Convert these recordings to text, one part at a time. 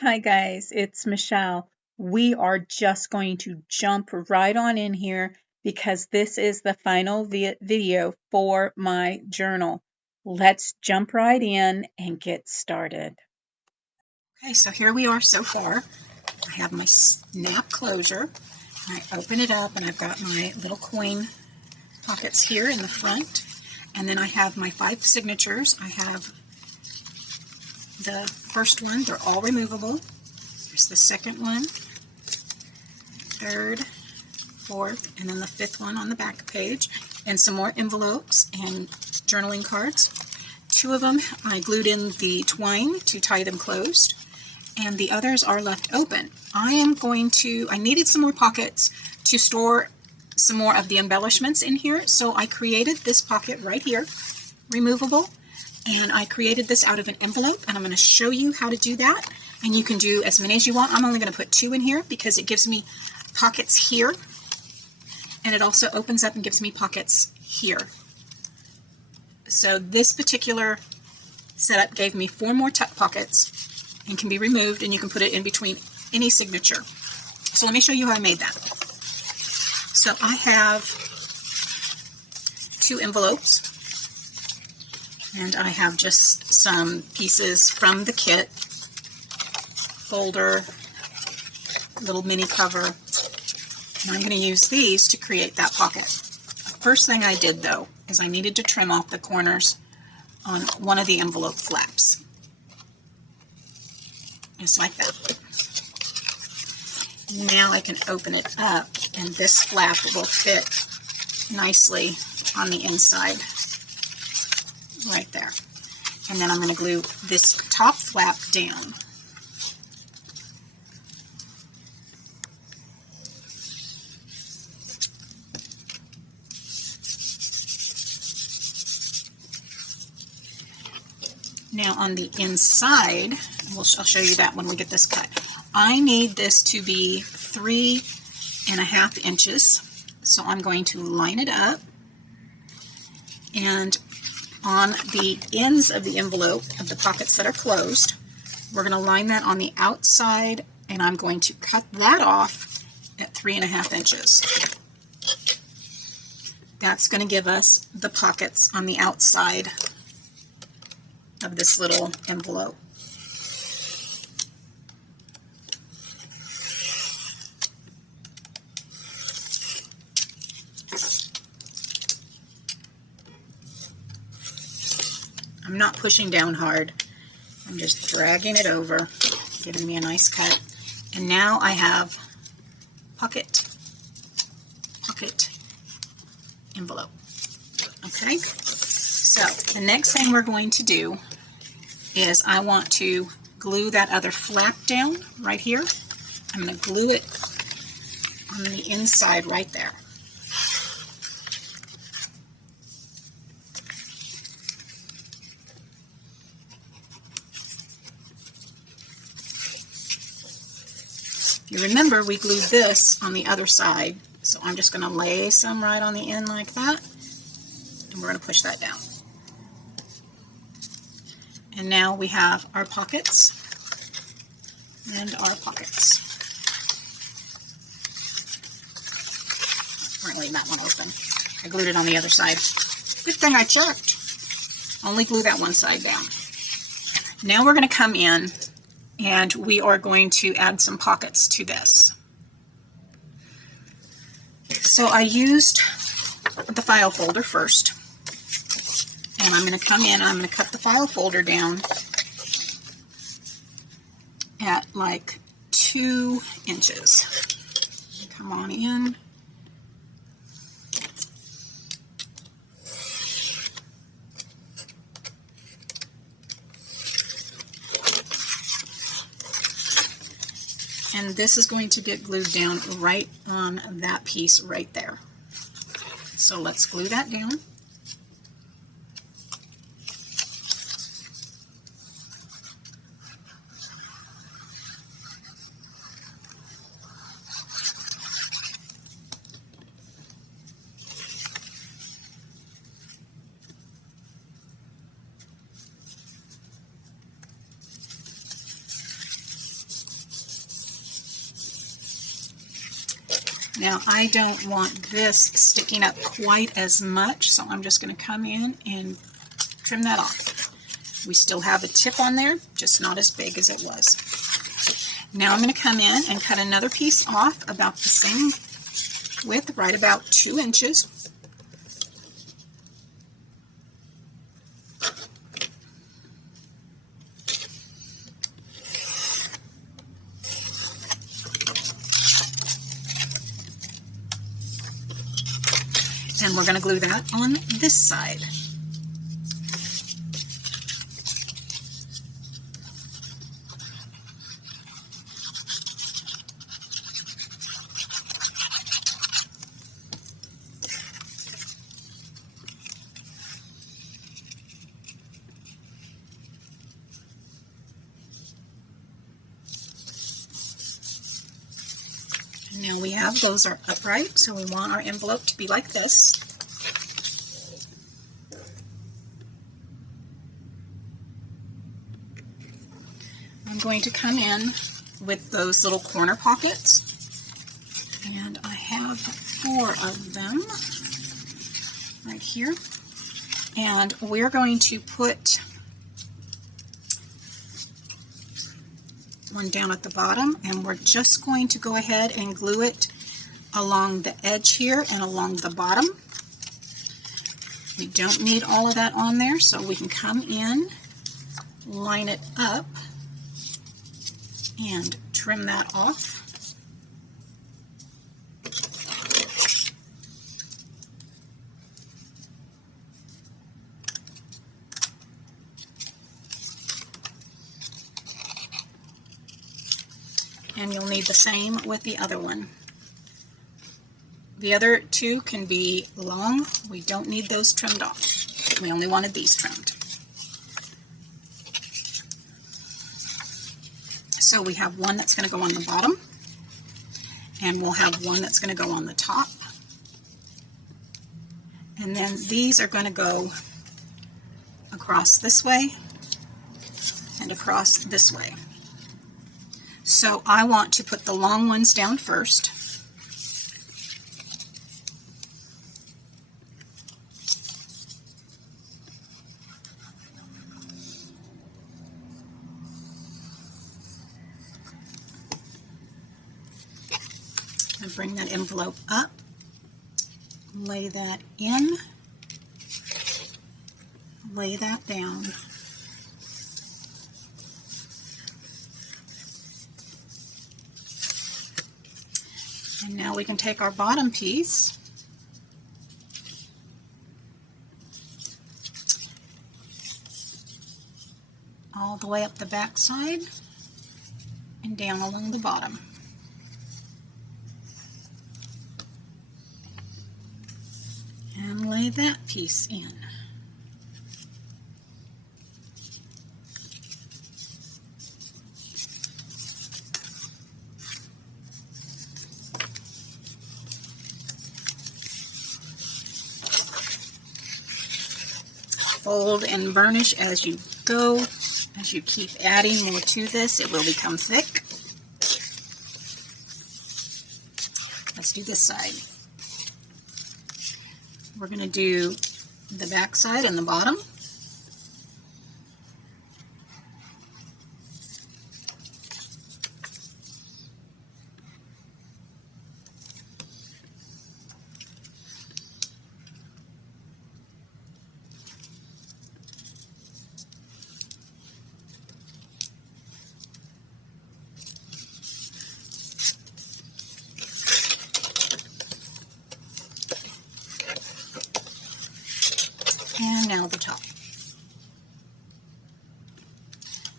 Hi guys, it's Michelle. We are just going to jump right on in here because this is the final video for my journal. Let's jump right in and get started. Okay, so here we are so far. I have my snap closure. I open it up and I've got my little coin pockets here in the front. And then I have my 5 signatures. I have the first one, they're all removable. There's the second one, third, fourth, and then the 5th one on the back page. And some more envelopes and journaling cards. 2 of them I glued in the twine to tie them closed, and the others are left open. I needed some more pockets to store some more of the embellishments in here, so I created this pocket right here, removable, and I created this out of an envelope, and I'm going to show you how to do that. And you can do as many as you want. I'm only going to put 2 in here because it gives me pockets here, and it also opens up and gives me pockets here. So this particular setup gave me 4 more tuck pockets and can be removed, and you can put it in between any signature. So let me show you how I made that. So I have 2 envelopes, and I have just some pieces from the kit, folder, little mini cover, and I'm going to use these to create that pocket. First thing I did though is I needed to trim off the corners on one of the envelope flaps. Just like that. Now I can open it up and this flap will fit nicely on the inside right there. And then I'm going to glue this top flap down. Now on the inside, I'll show you that when we get this cut. I need this to be 3.5 inches. So I'm going to line it up. And on the ends of the envelope, of the pockets that are closed, we're going to line that on the outside, and I'm going to cut that off at 3.5 inches. That's going to give us the pockets on the outside of this little envelope. I'm not pushing down hard. I'm just dragging it over, giving me a nice cut. And now I have pocket envelope. Okay, so the next thing we're going to do is I want to glue that other flap down right here. I'm going to glue it on the inside right there. You remember we glued this on the other side, so I'm just going to lay some right on the end like that, and we're going to push that down. And now we have our pockets and our pockets. I'm going to leave that one open. I glued it on the other side. Good thing I checked. Only glue that one side down. Now we're going to come in and we are going to add some pockets to this. So I used the file folder first, and I'm going to come in and I'm going to cut the file folder down at like 2 inches. Come on in. And this is going to get glued down right on that piece right there. So let's glue that down. Now I don't want this sticking up quite as much, so I'm just going to come in and trim that off. We still have a tip on there, just not as big as it was. Now I'm going to come in and cut another piece off about the same width, right about 2 inches. And we're going to glue that on this side. And now we have, those are upright, so we want our envelope to be like this. I'm going to come in with those little corner pockets, and I have 4 of them right here, and we're going to put one down at the bottom, and we're just going to go ahead and glue it along the edge here and along the bottom. We don't need all of that on there, so we can come in, line it up, and trim that off. And you'll need the same with the other one. The other 2 can be long. We don't need those trimmed off. We only wanted these trimmed. So we have one that's going to go on the bottom, and we'll have one that's going to go on the top. And then these are going to go across this way and across this way. So I want to put the long ones down first. And bring that envelope up, lay that in, lay that down. And now we can take our bottom piece all the way up the back side and down along the bottom. And lay that piece in. Fold and burnish as you go. As you keep adding more to this, it will become thick. Let's do this side. We're going to do the back side and the bottom. And now the top.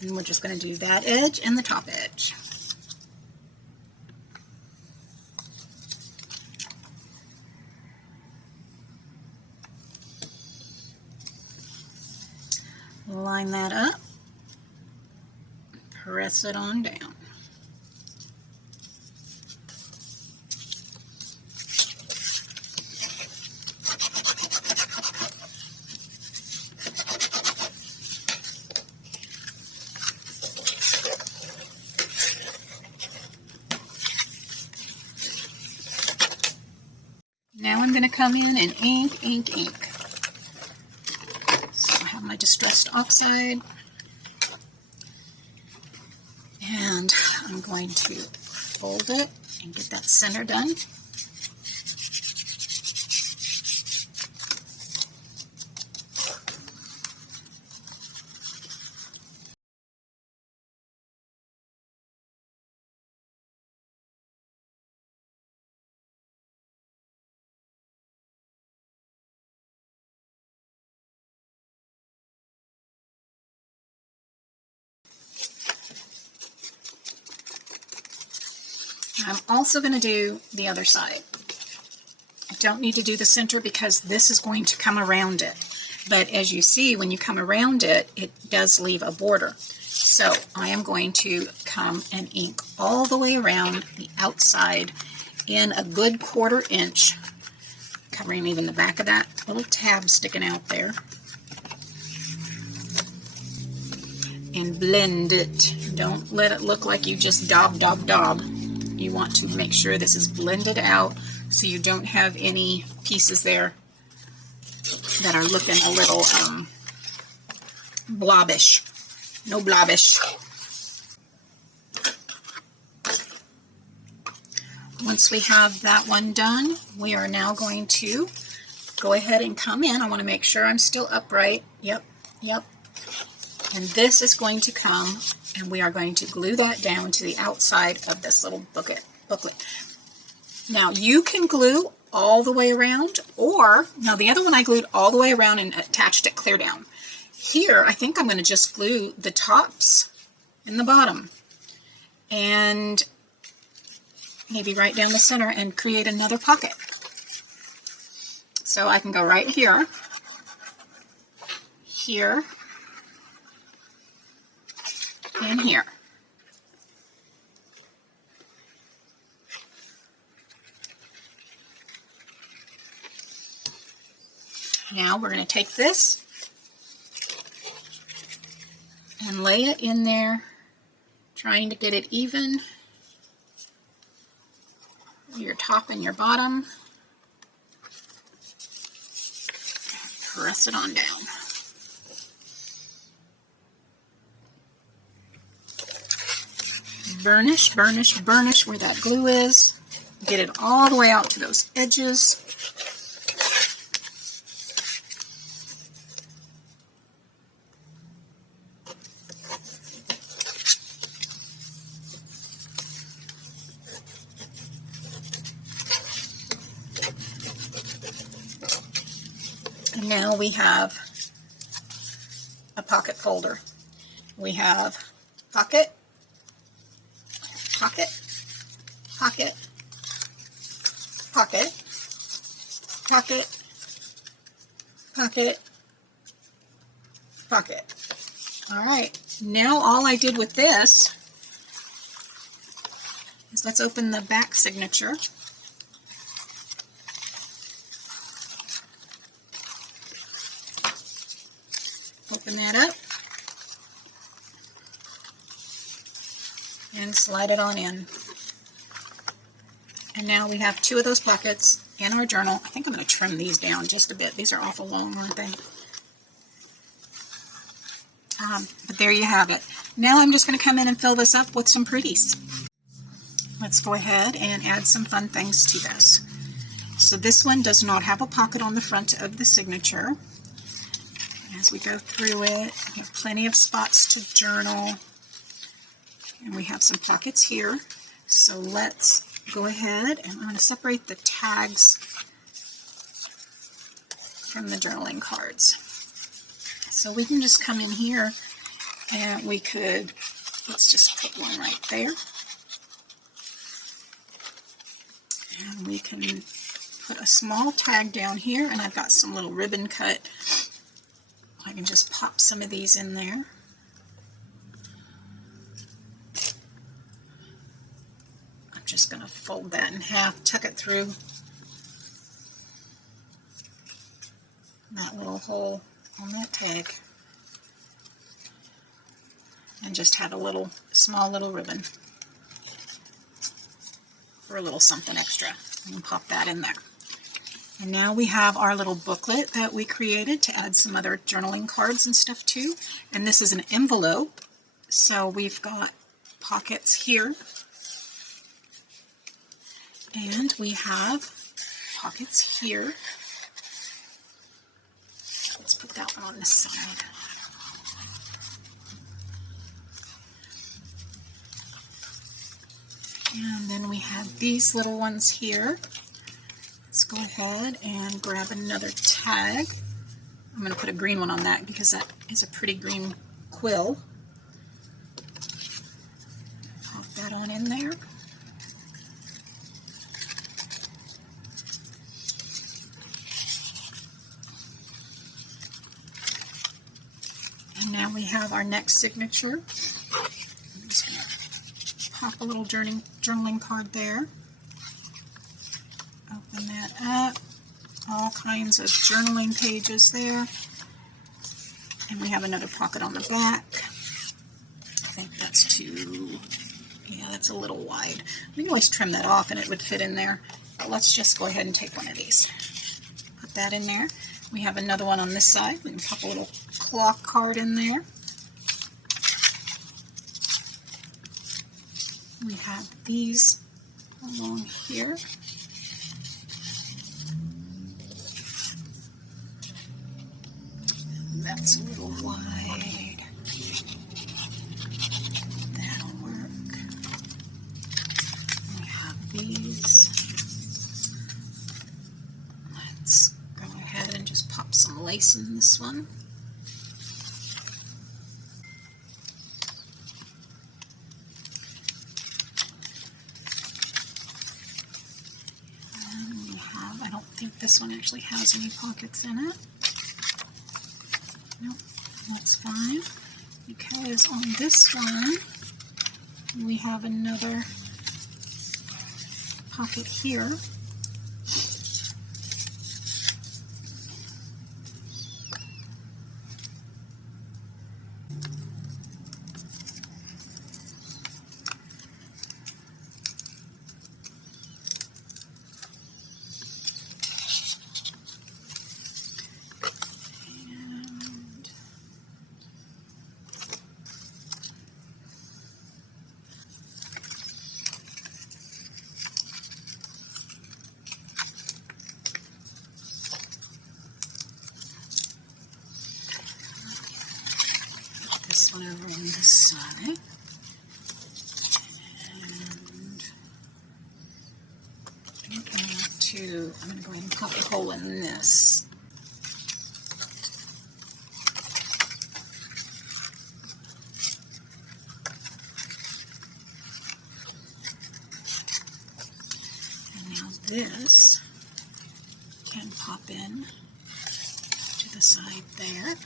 And we're just going to do that edge and the top edge. Line that up, press it on down. going to come in and ink, ink, ink. So I have my distressed oxide, and I'm going to fold it and get that center done. I'm also going to do the other side. I don't need to do the center because this is going to come around it. But as you see, when you come around it, it does leave a border. So I am going to come and ink all the way around the outside in a good 1/4 inch, covering even the back of that little tab sticking out there. And blend it. Don't let it look like you just daub, daub, daub. You want to make sure this is blended out so you don't have any pieces there that are looking a little blobbish. No blobbish. Once we have that one done, we are now going to go ahead and come in. I want to make sure I'm still upright. Yep, yep. And this is going to come, and we are going to glue that down to the outside of this little booklet. Now you can glue all the way around, or, now the other one I glued all the way around and attached it clear down. Here, I think I'm going to just glue the tops and the bottom, and maybe right down the center and create another pocket. So I can go right here, here, and here. Now we're going to take this and lay it in there, trying to get it even, your top and your bottom. Press it on down. Burnish, burnish, burnish where that glue is. Get it all the way out to those edges. And now we have a pocket folder. We have pocket, pocket, pocket, pocket, pocket, pocket, pocket. All right, now all I did with this is let's open the back signature. Open that up and slide it on in. And now we have 2 of those pockets in our journal. I think I'm going to trim these down just a bit. These are awful long, aren't they? But there you have it. Now I'm just going to come in and fill this up with some pretties. Let's go ahead and add some fun things to this. So this one does not have a pocket on the front of the signature. As we go through it, we have plenty of spots to journal, and we have some pockets here. So let's go ahead, and I'm going to separate the tags from the journaling cards. So we can just come in here, and we could, let's just put one right there, and we can put a small tag down here, and I've got some little ribbon cut. I can just pop some of these in there. I'm just going to fold that in half, tuck it through that little hole on that tag, and just have a little, small little ribbon for a little something extra, and pop that in there. And now we have our little booklet that we created to add some other journaling cards and stuff to. And this is an envelope. So we've got pockets here. And we have pockets here. Let's put that one on the side. And then we have these little ones here. Let's go ahead and grab another tag. I'm going to put a green one on that because that is a pretty green quill. Pop that on in there. And now we have our next signature. I'm just going to pop a little journaling card there. Open that up. All kinds of journaling pages there. And we have another pocket on the back. I think that's too, yeah, that's a little wide. We can always trim that off and it would fit in there. But let's just go ahead and take one of these. Put that in there. We have another one on this side. We can pop a little clock card in there. We have these along here. That's a little wide. That'll work. We have these. Let's go ahead and just pop some lace in this one. And we have, I don't think this one actually has any pockets in it. Nope, that's fine, because on this one we have another pocket here. This one over on this side. And I'm going to go ahead and pop a hole in this. And now this can pop in to the side there.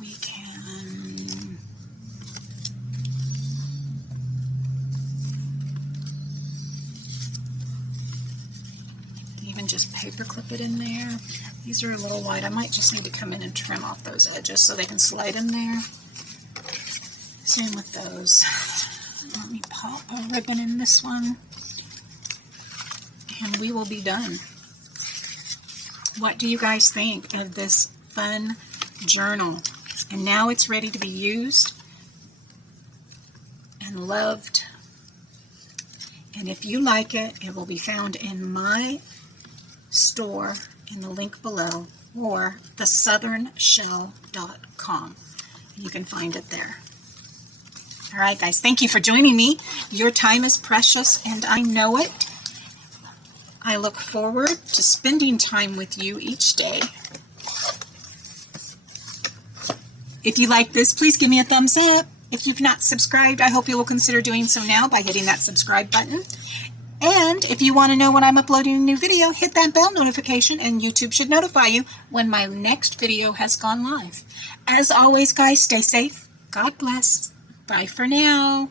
We can even just paper clip it in there. These are a little wide. I might just need to come in and trim off those edges so they can slide in there. Same with those. Let me pop a ribbon in this one and we will be done. What do you guys think of this fun journal? And now it's ready to be used and loved. And if you like it, it will be found in my store in the link below or thesouthernshell.com. You can find it there. All right, guys, thank you for joining me. Your time is precious, and I know it. I look forward to spending time with you each day. If you like this, please give me a thumbs up. If you've not subscribed, I hope you will consider doing so now by hitting that subscribe button. And if you want to know when I'm uploading a new video, hit that bell notification and YouTube should notify you when my next video has gone live. As always, guys, stay safe. God bless. Bye for now.